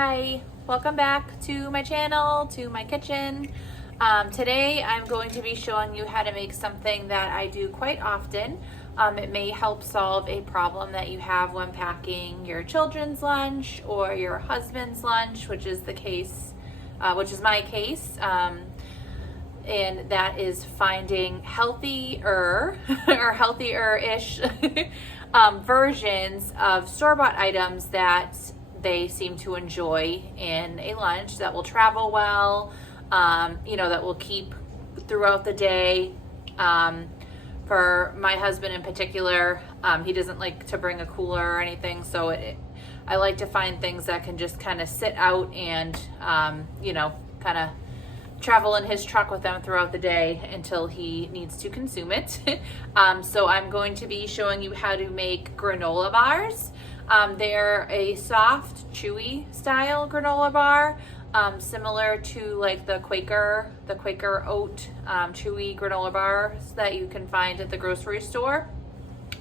Hi, welcome back to my channel, to my kitchen. Today I'm going to be showing you how to make something that I do quite often. It may help solve a problem that you have when packing your children's lunch or your husband's lunch, which is my case. And that is finding healthier or healthier-ish versions of store-bought items that they seem to enjoy in a lunch that will travel well, that will keep throughout the day. For my husband in particular, he doesn't like to bring a cooler or anything, so I like to find things that can just kind of sit out and, kind of travel in his truck with them throughout the day until he needs to consume it. So I'm going to be showing you how to make granola bars. They're a soft, chewy style granola bar, similar to like the Quaker oat chewy granola bars that you can find at the grocery store.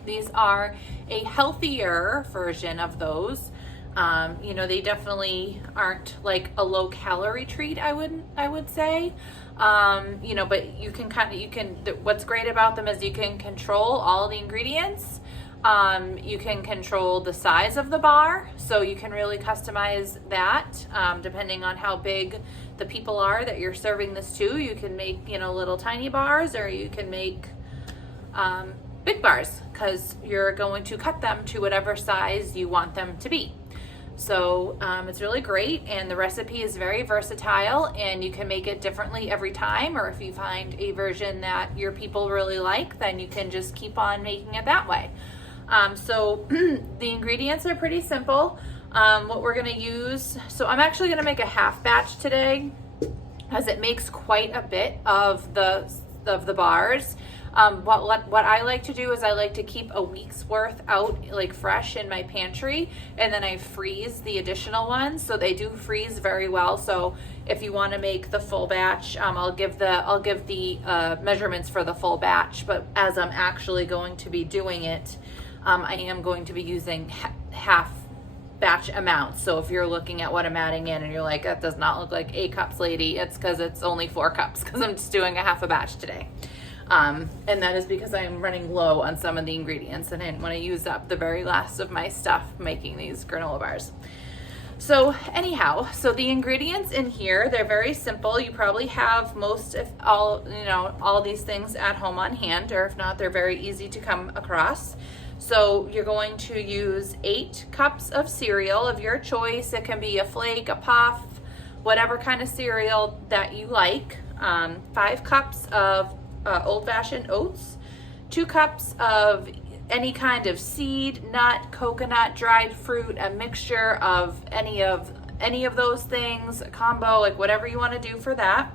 These are a healthier version of those. They definitely aren't like a low calorie treat, I would say. But what's great about them is you can control all the ingredients. You can control the size of the bar, so you can really customize that depending on how big the people are that you're serving this to. You can make, little tiny bars, or you can make big bars, because you're going to cut them to whatever size you want them to be. So it's really great, and the recipe is very versatile, and you can make it differently every time, or if you find a version that your people really like, then you can just keep on making it that way. So the ingredients are pretty simple. What we're going to use, so I'm actually going to make a half batch today, as it makes quite a bit of the bars. What I like to do is I like to keep a week's worth out, like fresh in my pantry, and then I freeze the additional ones, so they do freeze very well. So if you want to make the full batch, I'll give the measurements for the full batch, but as I'm actually going to be doing it, I am going to be using half batch amounts. So if you're looking at what I'm adding in and you're like, that does not look like 8 cups, lady, it's because it's only 4 cups, because I'm just doing a half a batch today. And that is because I'm running low on some of the ingredients, and I didn't want to use up the very last of my stuff making these granola bars. So anyhow, so the ingredients in here, they're very simple. You probably have all these things at home on hand, or if not, they're very easy to come across. So you're going to use 8 cups of cereal of your choice. It can be a flake, a puff, whatever kind of cereal that you like. 5 cups of old-fashioned oats, 2 cups of any kind of seed, nut, coconut, dried fruit, a mixture of any of those things, a combo, like whatever you want to do for that.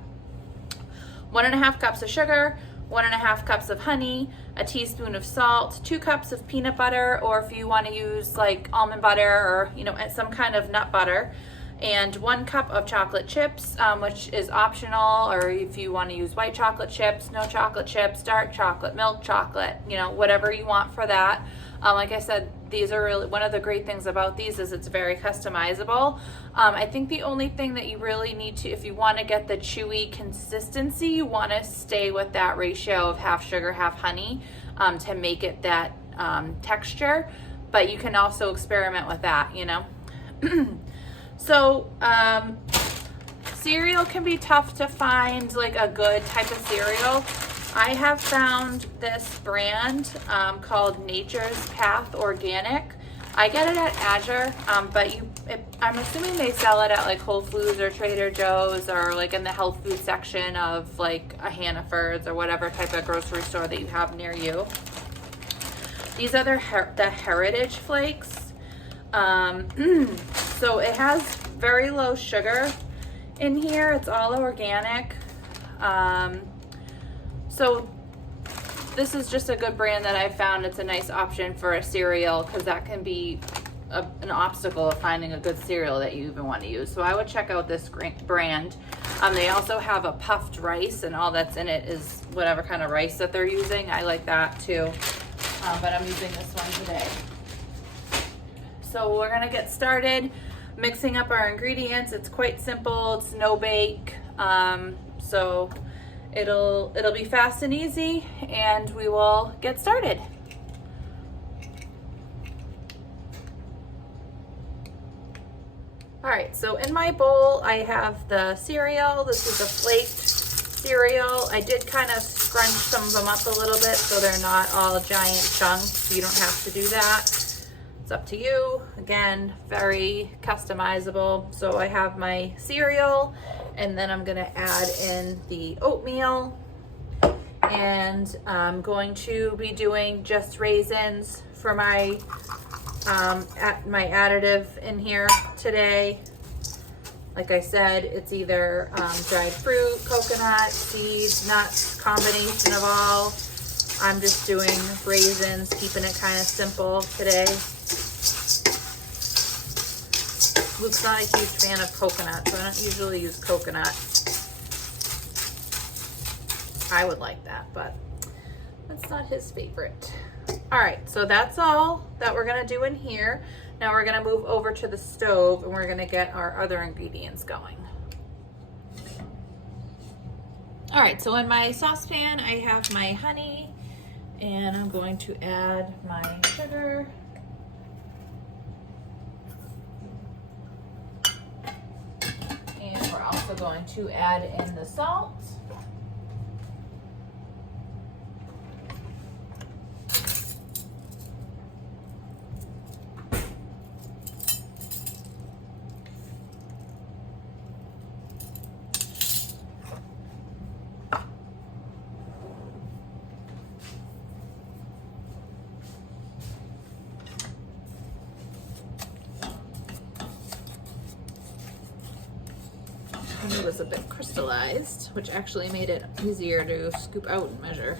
1.5 cups of sugar, 1.5 cups of honey, a teaspoon of salt, 2 cups of peanut butter, or if you want to use like almond butter or some kind of nut butter, and 1 cup of chocolate chips, which is optional, or if you want to use white chocolate chips, no chocolate chips, dark chocolate, milk chocolate, whatever you want for that. Like I said, these are really, one of the great things about these is it's very customizable. I think the only thing that you really need to, if you want to get the chewy consistency, you want to stay with that ratio of half sugar, half honey, to make it that texture, but you can also experiment with that, So, cereal can be tough to find, like a good type of cereal. I have found this brand called Nature's Path Organic. I get it at Azure, but I'm assuming they sell it at like Whole Foods or Trader Joe's, or like in the health food section of like a Hannaford's or whatever type of grocery store that you have near you. These are the Heritage Flakes. So it has very low sugar in here. It's all organic. So this is just a good brand that I found. It's a nice option for a cereal, because that can be an obstacle of finding a good cereal that you even want to use. So I would check out this brand. They also have a puffed rice, and all that's in it is whatever kind of rice that they're using. I like that too, but I'm using this one today. So we're gonna get started. mixing up our ingredients. It's quite simple. It's no bake. So it'll be fast and easy, and we will get started. All right, so in my bowl, I have the cereal. This is a flaked cereal. I did kind of scrunch some of them up a little bit so they're not all giant chunks. You don't have to do that. It's up to you. Again, very customizable. So I have my cereal, and then I'm gonna add in the oatmeal. And I'm going to be doing just raisins for my my additive in here today. Like I said, it's either dried fruit, coconut, seeds, nuts, combination of all. I'm just doing raisins, keeping it kind of simple today. Luke's not a huge fan of coconut, so I don't usually use coconut. I would like that, but that's not his favorite. All right, so that's all that we're gonna do in here. Now we're gonna move over to the stove and we're gonna get our other ingredients going. All right, so in my saucepan, I have my honey, and I'm going to add my sugar. And we're also going to add in the salt. And it was a bit crystallized, which actually made it easier to scoop out and measure.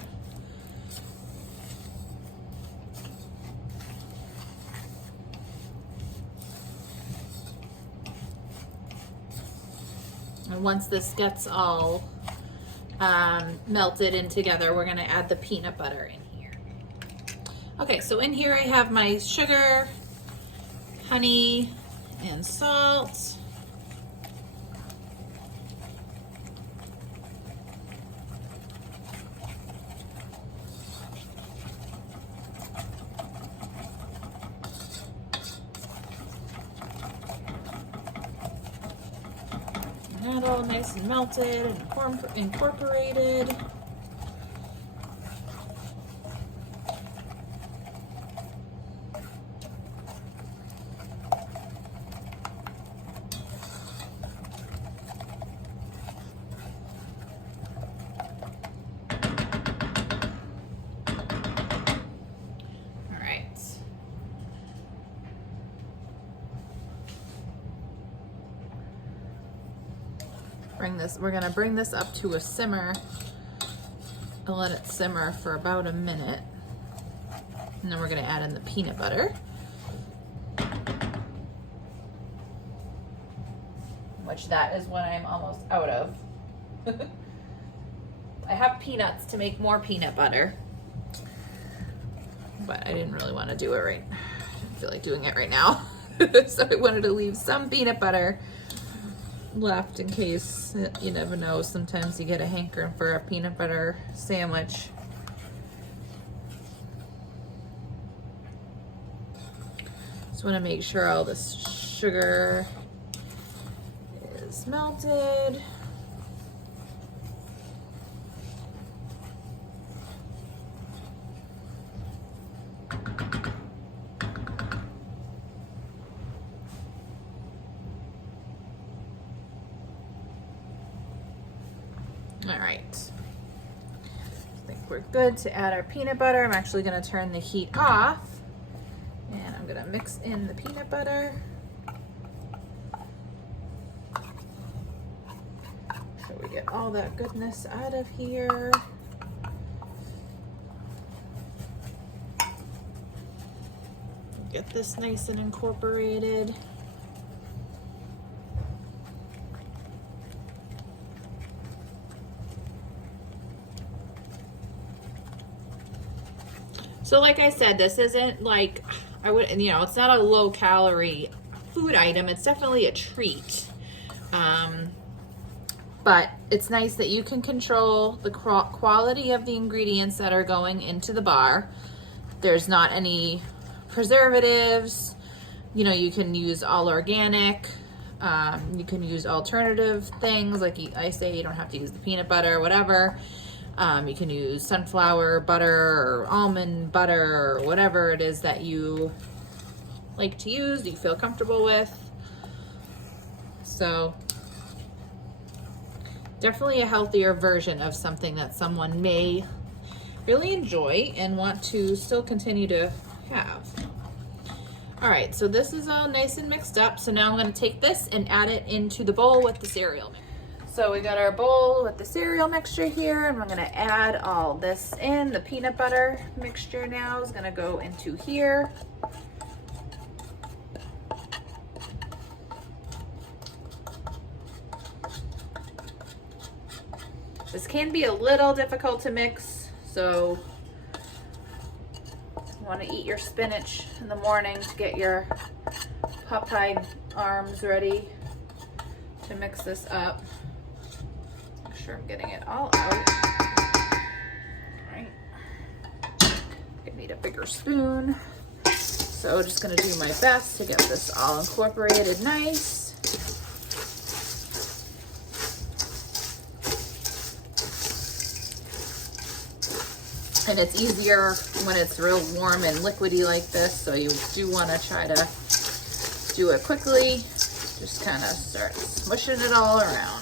And once this gets all melted in together, we're gonna add the peanut butter in here. Okay, so in here I have my sugar, honey, and salt. That all nice and melted and incorporated. All right. We're gonna bring this up to a simmer and let it simmer for about a minute. And then we're gonna add in the peanut butter, which that is what I'm almost out of. I have peanuts to make more peanut butter, but I didn't really want to do it right. I didn't feel like doing it right now. So I wanted to leave some peanut butter left in case, you never know, sometimes you get a hankering for a peanut butter sandwich. Just want to make sure all this sugar is melted. All right, I think we're good to add our peanut butter. I'm actually going to turn the heat off, and I'm going to mix in the peanut butter. So we get all that goodness out of here. Get this nice and incorporated. So like I said, this isn't like, it's not a low calorie food item. It's definitely a treat. But it's nice that you can control the quality of the ingredients that are going into the bar. There's not any preservatives. You know, you can use all organic. You can use alternative things, like I say, you don't have to use the peanut butter or whatever. You can use sunflower butter or almond butter or whatever it is that you like to use, you feel comfortable with. So definitely a healthier version of something that someone may really enjoy and want to still continue to have. All right, so this is all nice and mixed up. So now I'm gonna take this and add it into the bowl with the cereal mix. So we got our bowl with the cereal mixture here, and we're gonna add all this in. The peanut butter mixture now is gonna go into here. This can be a little difficult to mix, so you want to eat your spinach in the morning to get your Popeye arms ready to mix this up. Make sure I'm getting it all out. All right. I need a bigger spoon. So just going to do my best to get this all incorporated nice. And it's easier when it's real warm and liquidy like this, so you do want to try to do it quickly. Just kind of start smushing it all around.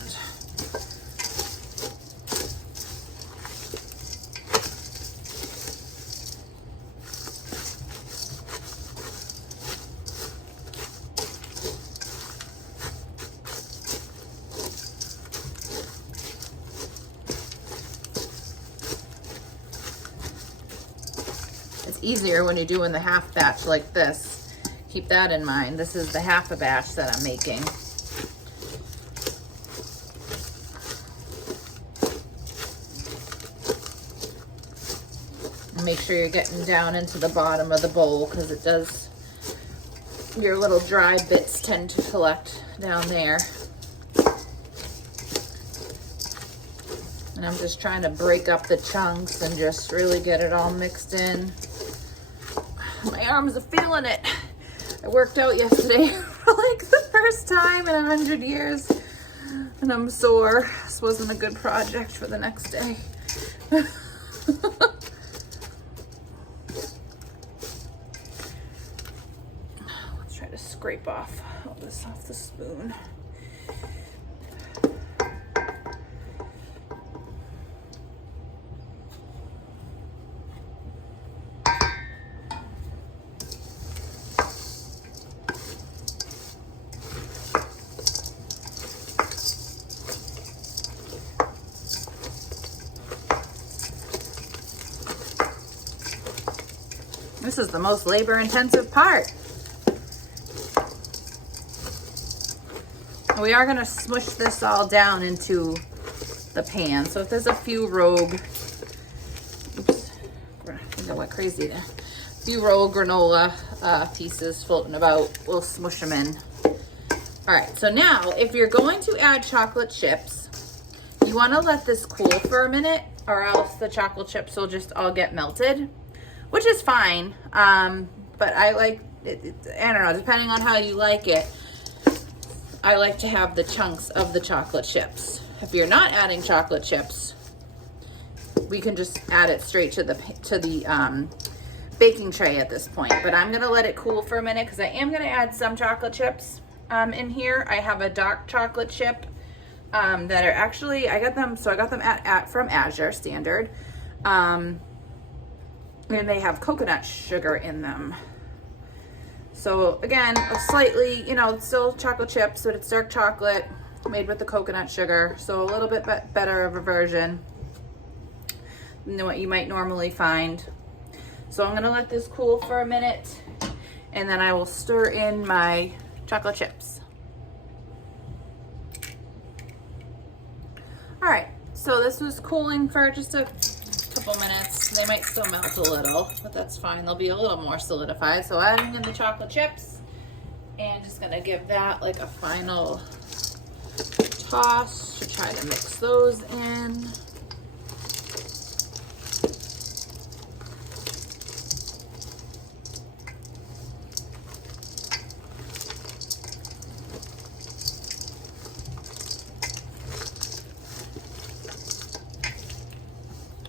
Easier when you're doing the half batch like this. Keep that in mind. This is the half a batch that I'm making. And make sure you're getting down into the bottom of the bowl, because it does, your little dry bits tend to collect down there. And I'm just trying to break up the chunks and just really get it all mixed in. My arms are feeling it. I worked out yesterday for like the first time in 100 years, and I'm sore. This wasn't a good project for the next day. Let's try to scrape off all this off the spoon. This is the most labor-intensive part. We are gonna smush this all down into the pan. So if there's a few rogue, oops, I went crazy there. A few rogue granola pieces floating about, we'll smush them in. All right, so now if you're going to add chocolate chips, you wanna let this cool for a minute, or else the chocolate chips will just all get melted, which is fine. But I like it, I don't know, depending on how you like it, I like to have the chunks of the chocolate chips. If you're not adding chocolate chips, we can just add it straight to the baking tray at this point. But I'm gonna let it cool for a minute, because I am gonna add some chocolate chips in here. I have a dark chocolate chip that are actually, I got them from Azure Standard. And they have coconut sugar in them. So again, a slightly, you know, it's still chocolate chips, but it's dark chocolate made with the coconut sugar. So a little bit better of a version than what you might normally find. So I'm gonna let this cool for a minute, and then I will stir in my chocolate chips. All right, so this was cooling for just a couple minutes. They might still melt a little, but that's fine. They'll be a little more solidified. So adding in the chocolate chips, And just gonna give that like a final toss to try to mix those in.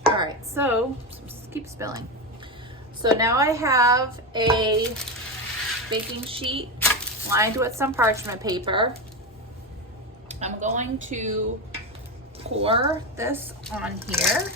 All right, so keep spilling. So now I have a baking sheet lined with some parchment paper. I'm going to pour this on here.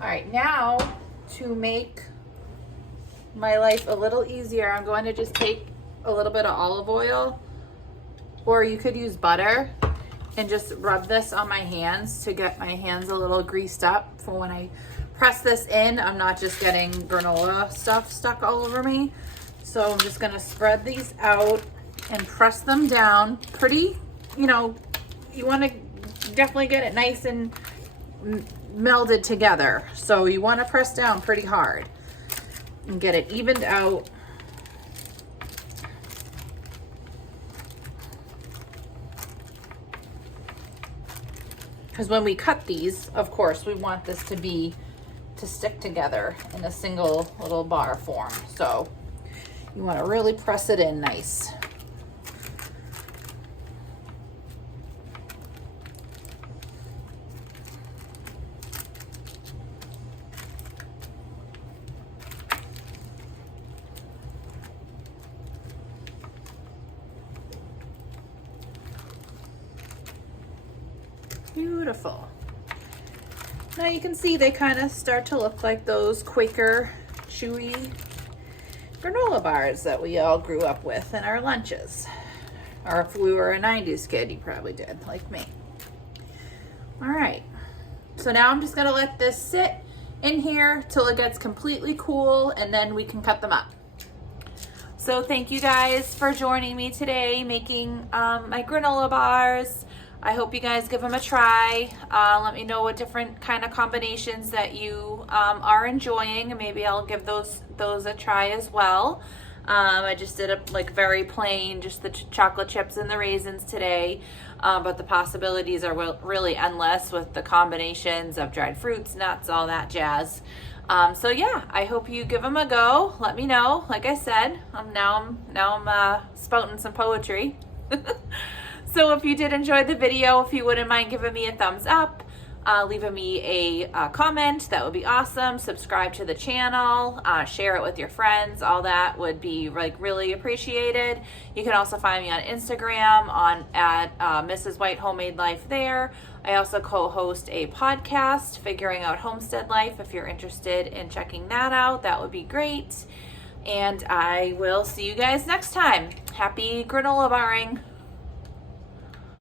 All right, now to make my life a little easier, I'm going to just take a little bit of olive oil, or you could use butter, and just rub this on my hands to get my hands a little greased up for when I press this in. I'm not just getting granola stuff stuck all over me. So I'm just gonna spread these out and press them down pretty, you know, you wanna definitely get it nice and melded together. So you wanna press down pretty hard and get it evened out. Because when we cut these, of course, we want this to stick together in a single little bar form. So you want to really press it in nice. Beautiful. Now you can see they kind of start to look like those Quaker chewy granola bars that we all grew up with in our lunches. Or if we were a 90s kid, you probably did, like me. All right, so now I'm just gonna let this sit in here till it gets completely cool, and then we can cut them up. So thank you guys for joining me today making my granola bars. I hope you guys give them a try. Let me know what different kind of combinations that you are enjoying, and maybe I'll give those a try as well. I just did a like very plain, just the chocolate chips and the raisins today, but the possibilities are really endless with the combinations of dried fruits, nuts, all that jazz. So yeah, I hope you give them a go. Let me know. Like I said, now I'm spouting some poetry. So if you did enjoy the video, if you wouldn't mind giving me a thumbs up, leaving me a comment, that would be awesome. Subscribe to the channel, share it with your friends. All that would be like really appreciated. You can also find me on Instagram at Mrs. White Homemade Life there. I also co-host a podcast, Figuring Out Homestead Life. If you're interested in checking that out, that would be great. And I will see you guys next time. Happy granola barring.